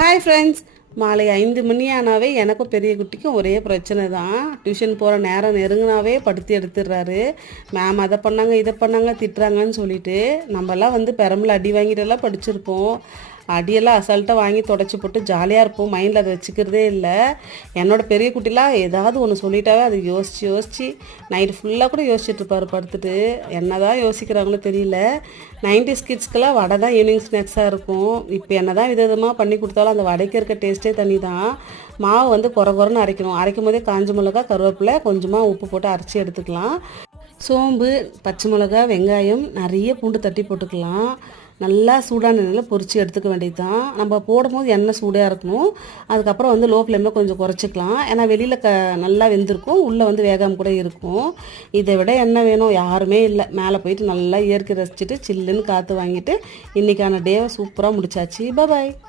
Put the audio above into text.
Hi friends, மாலை 5 மணி ஆனாவே எனக்கும் பெரிய குட்டிக்கும் ஒரே பிரச்சனை தான். டியூஷன் போகிற நேரம் நெருங்கினாவே படுத்து எடுத்துடுறாரு. மேம் அதை பண்ணாங்க இதை பண்ணாங்க திட்டுறாங்கன்னு சொல்லிட்டு. நம்மலாம் பெரம்பில் அடி வாங்கிட்டெல்லாம் படிச்சிருப்போம். அடியெல்லாம் அசால்ட்டாக வாங்கி தொடச்சி போட்டு ஜாலியாக இருப்போம். மைண்டில் அதை வச்சுக்கிறதே இல்லை. என்னோடய பெரிய குட்டிலாம் ஏதாவது ஒன்று சொல்லிட்டாவே அது யோசித்து நைட்டு ஃபுல்லாக கூட யோசிச்சுட்டு இருப்பார் படுத்துட்டு. என்ன தான் யோசிக்கிறாங்களோ தெரியல. 90s கிட்ஸ்க்கெல்லாம் வடை தான் ஈவினிங் ஸ்நாக்ஸாக இருக்கும். இப்போ என்ன தான் விதமாக பண்ணி கொடுத்தாலும் அந்த வடைக்கு இருக்க டேஸ்ட்டே தனி தான். மாவு குறைன்னு அரைக்கணும். அரைக்கும் போதே காஞ்ச மிளகா, கருவேப்பிலை, கொஞ்சமாக உப்பு போட்டு அரைச்சி எடுத்துக்கலாம். சோம்பு, பச்சை மிளகா, வெங்காயம், நிறைய பூண்டு தட்டி போட்டுக்கலாம். நல்லா சூடான எண்ணெயில் பொரித்து எடுத்துக்க வேண்டியது தான். நம்ம போடும்போது எண்ணெய் சூடாக இருக்கணும். அதுக்கப்புறம் லோ ஃப்ளேமில் கொஞ்சம் குறைச்சிக்கலாம். ஏன்னா வெளியில் நல்லா வெந்திருக்கும், உள்ளே வேகாமல் கூட இருக்கும். இதை விட எண்ணெய் வேணும் யாருமே இல்லை. மேலே போயிட்டு நல்லா இயற்கை ரசிச்சுட்டு சில்லுன்னு காற்று வாங்கிட்டு இன்றைக்கான டேவை சூப்பராக முடிச்சாச்சு. பாய்.